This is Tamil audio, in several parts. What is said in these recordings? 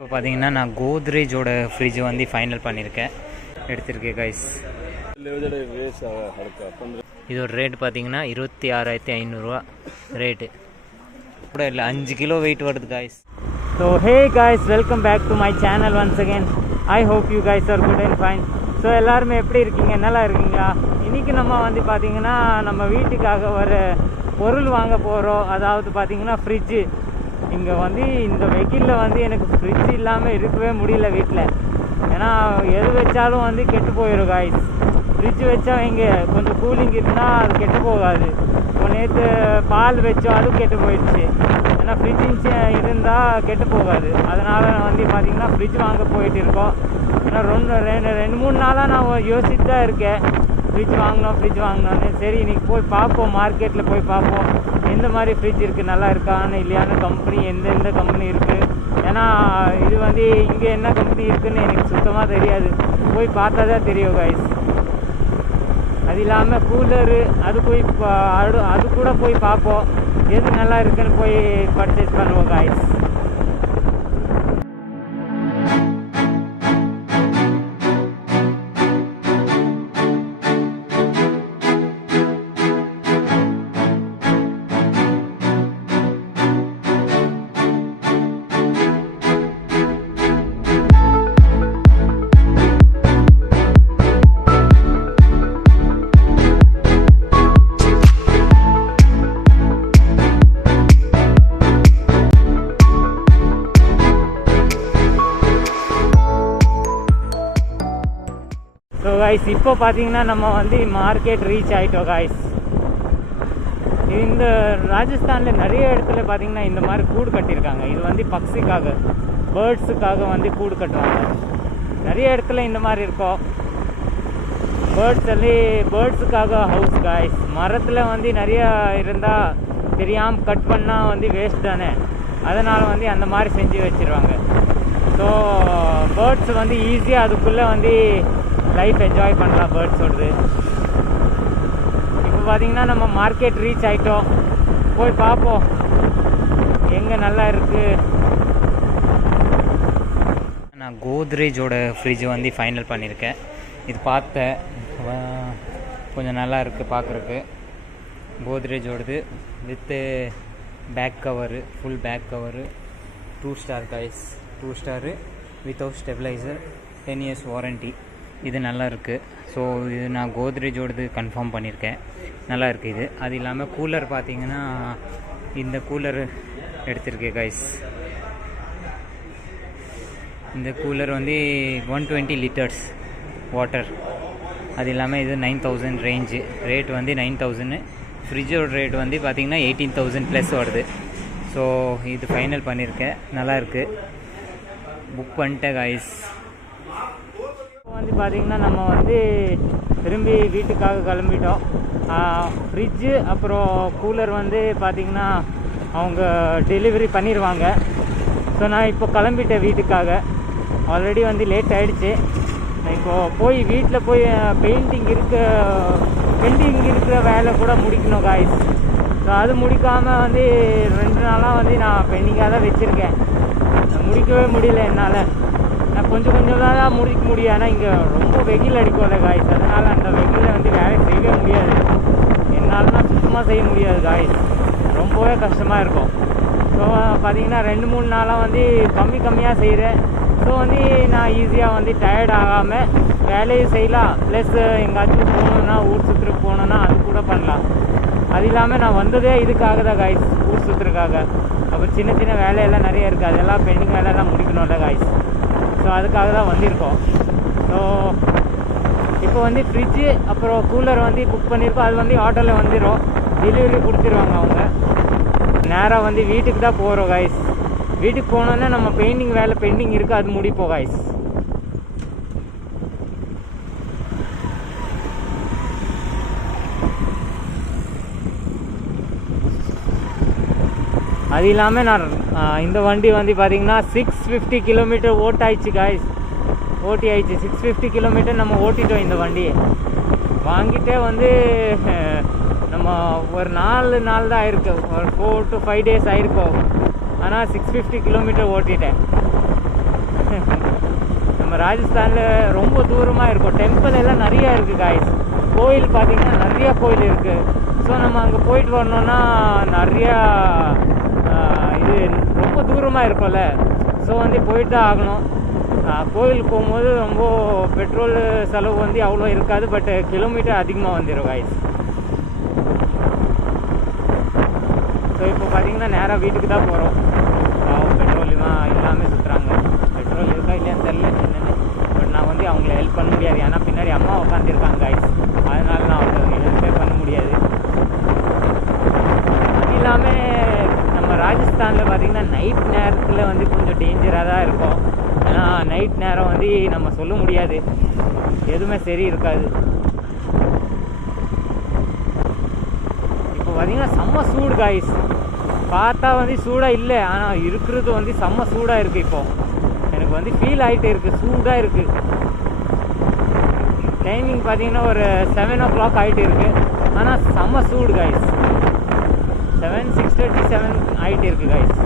இப்போ பார்த்தீங்கன்னா நான் கோத்ரேஜோட ஃப்ரிட்ஜ் வந்து ஃபைனல் பண்ணியிருக்கேன், எடுத்திருக்கேன் கைஸ். இதோட ரேட் பார்த்தீங்கன்னா 26,500 ரேட்டு கூட இல்லை, 5 கிலோ வெயிட் வருது guys. So hey guys, welcome back to my channel once again. I hope you guys are good and fine. So எல்லாருமே எப்படி இருக்கீங்க, நல்லா இருக்கீங்களா? இன்றைக்கி நம்ம வந்து பார்த்திங்கன்னா நம்ம வீட்டுக்காக ஒரு பொருள் வாங்க போகிறோம். அதாவது பார்த்திங்கன்னா ஃப்ரிட்ஜு. இங்கே வந்து இந்த வெயிலில் வந்து எனக்கு ஃப்ரிட்ஜ் இல்லாமல் இருக்கவே முடியல வீட்டில். ஏன்னா எது வச்சாலும் வந்து கெட்டு போயிடும் காய்ஸ். ஃப்ரிட்ஜ் வச்சா இங்கே கொஞ்சம் கூலிங் இருந்தால் அது கெட்டு போகாது. இப்போ நேற்று பால் வச்சோம், அதுவும் கெட்டு போயிடுச்சு. ஏன்னா ஃப்ரிட்ஜ் இருந்தால் கெட்டு போகாது. அதனால் வந்து பார்த்திங்கன்னா ஃப்ரிட்ஜ் வாங்க போயிட்டு இருக்கோம். ஏன்னா ரெண்டு மூணு நாளாக நான் யோசிச்சுட்டு தான் இருக்கேன், ஃப்ரிட்ஜ் வாங்கினோன்னு. சரி இன்றைக்கி போய் பார்ப்போம், மார்க்கெட்டில் போய் பார்ப்போம் எந்த மாதிரி ஃப்ரிட்ஜ் இருக்குது, நல்லா இருக்கான்னு இல்லையான்னு, கம்பெனி எந்தெந்த கம்பெனி இருக்குது. ஏன்னா இது வந்து இங்கே என்ன கம்பெனி இருக்குதுன்னு எனக்கு சுத்தமாக தெரியாது, போய் பார்த்தா தான் தெரியும் கைஸ். அது இல்லாமல் கூலரு அது கூட போய் பார்ப்போம், எது நல்லா இருக்குன்னு போய் பர்ச்சேஸ் பண்ணுவோம் கைஸ். ஸோ காய்ஸ், இப்போ பார்த்தீங்கன்னா நம்ம வந்து மார்க்கெட் ரீச் ஆகிட்டோம் காய்ஸ். இந்த ராஜஸ்தானில் நிறைய இடத்துல பார்த்தீங்கன்னா இந்த மாதிரி கூடு கட்டியிருக்காங்க. இது வந்து பக்ஸிக்காக, பேர்ட்ஸுக்காக வந்து கூடு கட்டுவாங்க. நிறைய இடத்துல இந்த மாதிரி இருக்கும். பேர்ட்ஸுக்காக ஹவுஸ் காய்ஸ். மரத்தில் வந்து நிறையா இருந்தால் தெரியாமல் கட் பண்ணால் வந்து வேஸ்ட் தானே, அதனால் வந்து அந்த மாதிரி செஞ்சு வச்சுருவாங்க. ஸோ பேர்ட்ஸ் வந்து ஈஸியாக அதுக்குள்ளே வந்து லைஃப் என்ஜாய் பண்ணலாம் பேர்ட்ஸோடது. இப்போ பார்த்தீங்கன்னா நம்ம மார்க்கெட் ரீச் ஆகிட்டோம், போய் பார்ப்போம் எங்கே நல்லா இருக்குது. நான் கோத்ரேஜோட ஃப்ரிட்ஜ் வந்து ஃபைனல் பண்ணியிருக்கேன். இது பார்த்தேன், கொஞ்சம் நல்லா இருக்குது பார்க்குறக்கு. கோத்ரேஜோடது வித்து back cover, full back cover, 2 star guys, 2 star without stabilizer, 10 years warranty. இது நல்லா இருக்குது. ஸோ இது நான் கோத்ரேஜோடது கன்ஃபார்ம் பண்ணியிருக்கேன், நல்லா இருக்குது இது. அது இல்லாமல் கூலர் பார்த்தீங்கன்னா இந்த கூலர் எடுத்திருக்கேன் கைஸ். இந்த கூலர் வந்து 120 liters வாட்டர். அது இல்லாமல் இது 9,000 ரேஞ்சு, ரேட் வந்து 9,000. ஃப்ரிட்ஜோட ரேட் வந்து பார்த்திங்கன்னா 18,000 ப்ளஸ் வருது. ஸோ இது ஃபைனல் பண்ணியிருக்கேன், நல்லா இருக்குது, புக் பண்ணிட்டேன் கைஸ். வந்து பார்த்திங்கன்னா நம்ம வந்து திரும்பி வீட்டுக்காக கிளம்பிட்டோம். ஃப்ரிட்ஜு அப்புறம் கூலர் வந்து பார்த்திங்கன்னா அவங்க டெலிவரி பண்ணிடுவாங்க. ஸோ நான் இப்போ கிளம்பிட்டேன் வீட்டுக்காக. ஆல்ரெடி வந்து லேட் ஆகிடுச்சு. இப்போது போய் வீட்டில் போய் பெயிண்டிங் இருக்கிற வேலை கூட முடிக்கணும் காய்ஸ். ஸோ அது முடிக்காமல் வந்து 2 நாளாக வந்து நான் பெண்டிங்காக தான் வச்சுருக்கேன். முடிக்கவே முடியல என்னால். நான் கொஞ்சம் தான் முடிக்க முடியும். ஆனால் இங்கே ரொம்ப வெயில் அடிக்கும்ல காய்ஸ், அதனால் அந்த வெயிலில் வந்து வேலை செய்யவே முடியாது. என்னால்னா சுத்தமாக செய்ய முடியாது காய்ஸ், ரொம்பவே கஷ்டமாக இருக்கும். ஸோ பார்த்திங்கன்னா 2-3 நாளாக வந்து கம்மியாக செய்கிறேன். ஸோ வந்து நான் ஈஸியாக வந்து டயர்ட் ஆகாமல் வேலையும் செய்யலாம், ப்ளஸ் எங்கேயாச்சும் போகணுன்னா, ஊர் சுற்றுக்கு போகணுன்னா அது கூட பண்ணலாம். அது இல்லாமல் நான் வந்ததே இதுக்காக தான் காய்ஸ், ஊர் சுற்றுறதுக்காக. அப்புறம் சின்ன வேலையெல்லாம் நிறைய இருக்குது, அதெல்லாம் பெண்டிங் வேலையெல்லாம் முடிக்கணும்ல காய்ஸ். ஸோ அதுக்காக தான் வந்திருக்கோம். ஸோ இப்போ வந்து ஃப்ரிட்ஜு அப்புறம் கூலர் வந்து புக் பண்ணியிருக்கோம். அது வந்து ஆட்டோவில் வந்துடும், டெலிவரி கொடுத்துருவாங்க அவங்க. நேராக வந்து வீட்டுக்கு தான் போகிறோம் காய்ஸ். வீட்டுக்கு போனோன்னா நம்ம பெயிண்டிங் வேலை பெண்டிங் இருக்குது, அது முடிப்போம் காய்ஸ். அது இல்லாமல் நான் இந்த வண்டி வந்து பார்த்திங்கன்னா 650 கிலோமீட்டர் ஓட்டாயிடுச்சு காய்ஸ், ஆயிடுச்சு. 650 கிலோமீட்டர் நம்ம ஓட்டிட்டோம் இந்த வண்டியை. வாங்கிட்டே வந்து நம்ம ஒரு 4 நாள் தான் ஆயிருக்கு, ஒரு 4 to 5 days ஆயிருக்கோம். ஆனால் 650 கிலோமீட்டர் ஓட்டிட்டேன். ராஜஸ்தானில் ரொம்ப தூரமாக இருக்கும். டெம்பிள் எல்லாம் நிறையா இருக்குது காய்ஸ். கோயில் பார்த்திங்கன்னா நிறையா கோயில் இருக்குது. ஸோ நம்ம அங்கே போயிட்டு வரணுன்னா நிறையா இது ரொம்ப தூரமாக இருக்கும்ல. ஸோ வந்து போயிட்டு தான் ஆகணும். கோயிலுக்கு போகும்போது ரொம்ப பெட்ரோல் செலவு வந்து அவ்வளோ இருக்காது. பட் கிலோமீட்டர் அதிகமாக வந்துடும் காய்ஸ். ஸோ இப்போ பார்த்திங்கன்னா நேராக வீட்டுக்கு தான் போகிறோம். பெட்ரோல் இல்லாமல் சுற்றுறாங்க. பெட்ரோல் இருக்கா இல்லையான்னு தெரியல என்னென்னு. பட் நான் வந்து அவங்கள ஹெல்ப் பண்ண முடியாது. ஏன்னா பின்னாடி அம்மா உட்காந்துருக்காங்க காய்ஸ். அதனால நான் அவங்களுக்கு ஹெல்ப்பே பண்ண முடியாது. அது இல்லாமல் நம்ம ராஜஸ்தானில் பார்த்திங்கன்னா நைட் நேரத்தில் வந்து கொஞ்சம் டேஞ்சராக தான் இருக்கும். ஏன்னா நைட் நேரம் வந்து நம்ம சொல்ல முடியாது, எதுவுமே சரி இருக்காது. இப்போ பார்த்திங்கன்னா செம்ம சூடு காய்ஸ். பார்த்தா வந்து சூடாக இல்லை, ஆனால் இருக்கிறது வந்து செம்ம சூடாக இருக்குது. இப்போது எனக்கு வந்து ஃபீல் ஆகிட்டே இருக்குது, சூடாக இருக்குது. டைமிங் பார்த்திங்கன்னா ஒரு 7 o'clock ஆகிட்டு இருக்குது. ஆனால் செம்ம சூடு காய்ஸ். 6:37 ஆகிட்டு இருக்குது காய்ஸ்.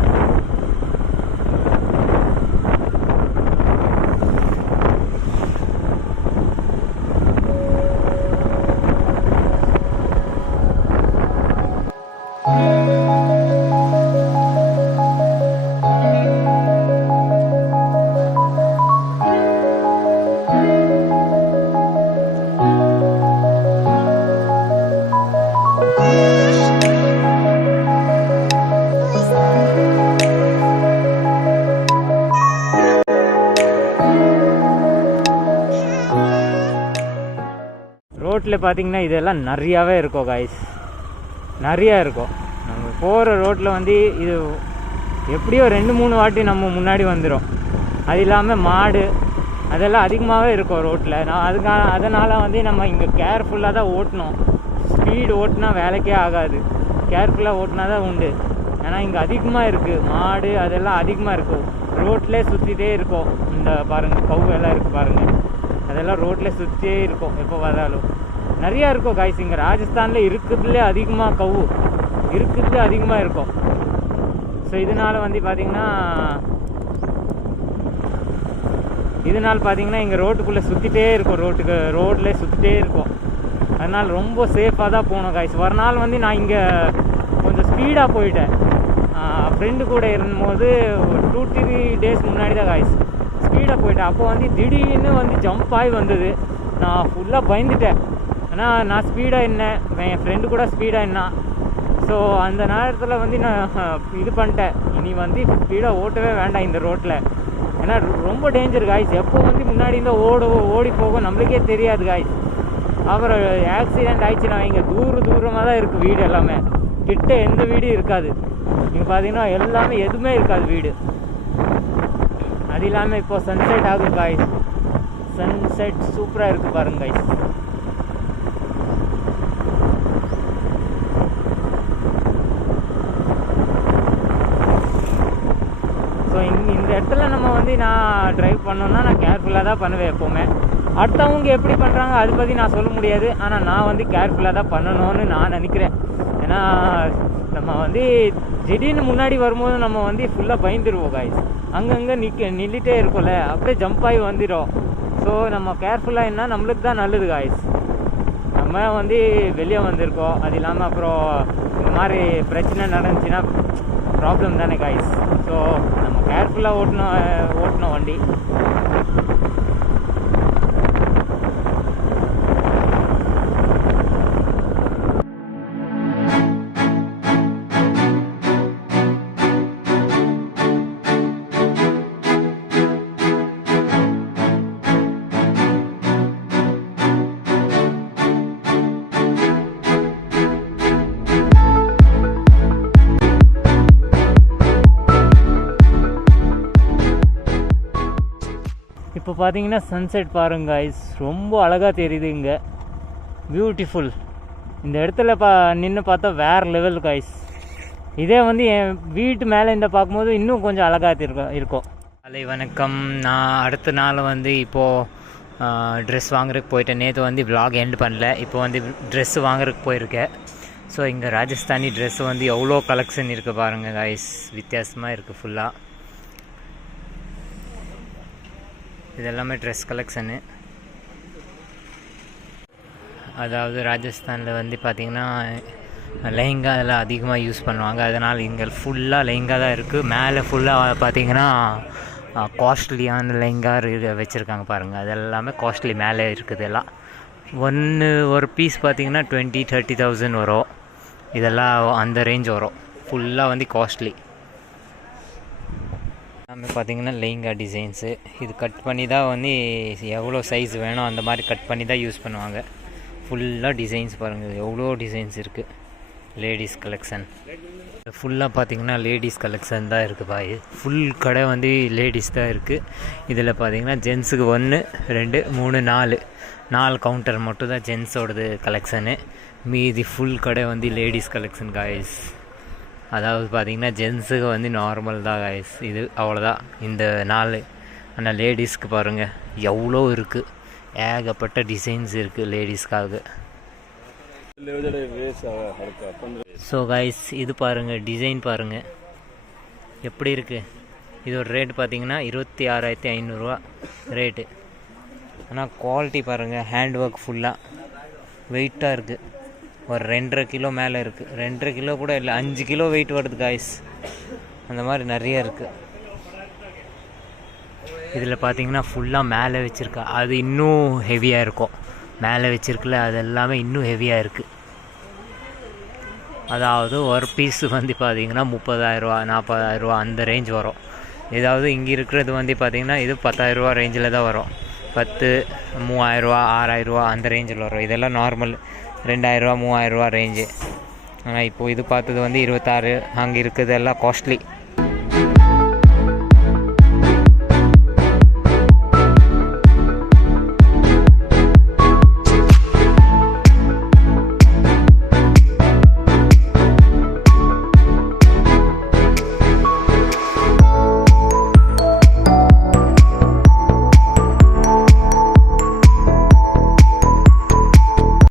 ரோட்டில் பார்த்திங்கன்னா இதெல்லாம் நிறையாவே இருக்கும் காய்ஸ், நிறையா இருக்கும். நம்ம போகிற ரோட்டில் வந்து இது எப்படியோ 2-3 வாட்டி நம்ம முன்னாடி வந்துடும். அது இல்லாமல் மாடு அதெல்லாம் அதிகமாகவே இருக்கும் ரோட்டில். அதனால் வந்து நம்ம இங்கே கேர்ஃபுல்லாக தான் ஓட்டணும். ஸ்பீடு ஓட்டினா வேலைக்கே ஆகாது, கேர்ஃபுல்லாக ஓட்டினா தான் உண்டு. ஏன்னா இங்கே அதிகமாக இருக்குது மாடு, அதெல்லாம் அதிகமாக இருக்கும். ரோட்லேயே சுற்றிட்டே இருக்கும். இந்த பாருங்கள் கவுவெல்லாம் இருக்குது பாருங்கள், அதெல்லாம் ரோட்டில் சுற்றியே இருக்கும். எப்போ வந்தாலும் நிறையா இருக்கும் காய்ஸ். இங்கே ராஜஸ்தானில் இருக்கிறதுலே அதிகமாக கவு இருக்கிறதுலே அதிகமாக இருக்கும். ஸோ இதனால் வந்து பார்த்திங்கன்னா இங்கே ரோட்டுக்குள்ளே சுற்றிட்டே இருக்கும். ரோட்டில் சுற்றிட்டே இருக்கும். அதனால் ரொம்ப சேஃபாக தான் போகணும் காய்ஸ். ஒரு நாள் வந்து நான் இங்கே கொஞ்சம் ஸ்பீடாக போயிட்டேன். ஃப்ரெண்டு கூட இருக்கும்போது 2-3 days முன்னாடி தான் காய்ஸ் ஸ்பீடாக போயிட்டேன். அப்போ வந்து திடீர்னு வந்து ஜம்ப் ஆகி வந்தது. நான் ஃபுல்லாக பயந்துட்டேன். ஆனால் நான் ஸ்பீடாக இருந்தேன், என் ஃப்ரெண்டு கூட ஸ்பீடாக இருந்தான். ஸோ அந்த நேரத்தில் வந்து நான் இது பண்ணிட்டேன், இனி வந்து ஸ்பீடாக ஓட்டவே வேண்டாம் இந்த ரோட்டில். ஏன்னா ரொம்ப டேஞ்சர் காய்ஸ். எப்போ வந்து முன்னாடி இருந்தால் ஓடி போகும் நம்மளுக்கே தெரியாது காய்ஸ். அப்புறம் ஆக்சிடெண்ட் ஆயிடுச்சுன்னா இங்கே தூரமாக தான் இருக்குது வீடு எல்லாமே. கிட்ட எந்த வீடும் இருக்காது. இங்கே பார்த்தீங்கன்னா எல்லாமே எதுவுமே இருக்காது வீடு. அது இல்லாமல் இப்போ சன்செட் ஆகும் காய்ஸ். சன்செட் சூப்பராக இருக்குது பாருங்க காய்ஸ். ஸோ இந்த இடத்துல நம்ம வந்து நான் ட்ரைவ் பண்ணோன்னா நான் கேர்ஃபுல்லாக தான் பண்ணுவேன் எப்போவுமே. அடுத்தவங்க எப்படி பண்ணுறாங்க அதை பற்றி நான் சொல்ல முடியாது. ஆனால் நான் வந்து கேர்ஃபுல்லாக தான் பண்ணணும்னு நான் நினைக்கிறேன். ஏன்னா நம்ம வந்து திடீர்னு முன்னாடி வரும்போது நம்ம வந்து ஃபுல்லாக பயந்துருவோம் காய்ஸ். அங்கங்கே நின்றுட்டே இருக்கோம்ல, அப்படியே ஜம்ப் ஆகி வந்துடும். ஸோ நம்ம கேர்ஃபுல்லாக இருந்தால் நம்மளுக்கு தான் நல்லது காய்ஸ். நம்ம வந்து வெளியே வந்திருக்கோம், அது இல்லாமல் அப்புறம் இந்த மாதிரி பிரச்சனை நடந்துச்சுன்னா ப்ராப்ளம் தானே காய்ஸ். ஸோ நம்ம கேர்ஃபுல்லாக ஓட்டணும் வண்டி. இப்போ பார்த்தீங்கன்னா சன்செட் பாருங்க காய்ஸ், ரொம்ப அழகாக தெரியுது இங்கே, பியூட்டிஃபுல். இந்த இடத்துல நின்று பார்த்தா வேறு லெவல் காய்ஸ். இதே வந்து என் வீட்டு மேலே இந்த பார்க்கும்போது இன்னும் கொஞ்சம் அழகாக இருக்கும். காலை வணக்கம். நான் அடுத்த நாள் வந்து இப்போது ட்ரெஸ் வாங்குறதுக்கு போயிட்டேன். நேற்று வந்து vlog எண்ட் பண்ணல. இப்போ வந்து ட்ரெஸ்ஸு வாங்குறதுக்கு போயிருக்கேன். ஸோ இங்கே ராஜஸ்தானி ட்ரெஸ்ஸு வந்து எவ்வளோ கலெக்ஷன் இருக்குது பாருங்கள் காய்ஸ், வித்தியாசமாக இருக்குது ஃபுல்லாக. இது எல்லாமே ட்ரெஸ் கலெக்ஷனு. அதாவது ராஜஸ்தானில் வந்து பார்த்திங்கன்னா லெஹங்கா அதெல்லாம் அதிகமாக யூஸ் பண்ணுவாங்க. அதனால் இங்கே ஃபுல்லாக லெஹங்கா தான் இருக்குது. மேலே ஃபுல்லாக பார்த்திங்கன்னா காஸ்ட்லியான லெஹங்கா வச்சுருக்காங்க பாருங்கள். அது எல்லாமே காஸ்ட்லி மேலே இருக்குது. எல்லாம் ஒரு பீஸ் பார்த்திங்கன்னா 20,000-30,000 வரும். இதெல்லாம் அந்த ரேஞ்ச் வரும். ஃபுல்லாக வந்து காஸ்ட்லி. எல்லாமே பார்த்திங்கன்னா லெஹங்கா டிசைன்ஸு. இது கட் பண்ணி தான் வந்து எவ்வளோ சைஸ் வேணும் அந்த மாதிரி கட் பண்ணி தான் யூஸ் பண்ணுவாங்க. ஃபுல்லாக டிசைன்ஸ் பாருங்கள், எவ்வளோ டிசைன்ஸ் இருக்குது. லேடிஸ் கலெக்ஷன் ஃபுல்லாக பார்த்திங்கன்னா லேடிஸ் கலெக்ஷன் தான் இருக்குது பாய். ஃபுல் கடை வந்து லேடிஸ் தான் இருக்குது. இதில் பார்த்திங்கன்னா ஜென்ஸுக்கு 1, 2, 3, 4 கவுண்டர் மட்டும் தான் ஜென்ஸோடது கலெக்ஷனு. மீதி ஃபுல் கடை வந்து லேடிஸ் கலெக்ஷன் காய்ஸ். அதாவது பார்த்திங்கன்னா ஜென்ஸுக்கு வந்து நார்மல் தான் காய்ஸ். இது அவ்வளோதான் இந்த 4. ஆனால் லேடிஸ்க்கு பாருங்கள் எவ்வளோ இருக்குது. ஏகப்பட்ட டிசைன்ஸ் இருக்குது லேடிஸ்க்காக. ஸோ காய்ஸ் இது பாருங்கள், டிசைன் பாருங்கள் எப்படி இருக்குது. இதோட ரேட் பார்த்திங்கன்னா 26,500 ரேட்டு. ஆனால் குவாலிட்டி பாருங்கள், ஹேண்ட் ஒர்க் ஃபுல்லாக வெயிட்டாக இருக்குது. ஒரு 2.5 கிலோ மேலே இருக்குது. 2.5 கிலோ கூட இல்லை, 5 கிலோ வெயிட் வருது காய்ஸ். அந்த மாதிரி நிறைய இருக்குது. இதில் பார்த்திங்கன்னா ஃபுல்லாக மேலே வச்சுருக்கா, அது இன்னும் ஹெவியாக இருக்கும். மேலே வச்சுருக்குல அது எல்லாமே இன்னும் ஹெவியாக இருக்குது. அதாவது ஒரு பீஸு வந்து பார்த்திங்கன்னா 30,000 40,000 அந்த ரேஞ்ச் வரும். ஏதாவது இங்கே இருக்கிறது வந்து பார்த்திங்கன்னா இது 10,000 ரேஞ்சில் தான் வரும். 10, 3,000, 6,000 அந்த ரேஞ்சில் வரும். இதெல்லாம் நார்மல் 2,000, 3,000 ரேஞ்சு. ஆனால் இப்போது இது பார்த்தது வந்து 26. அங்கே இருக்கிறது எல்லாம் காஸ்ட்லி.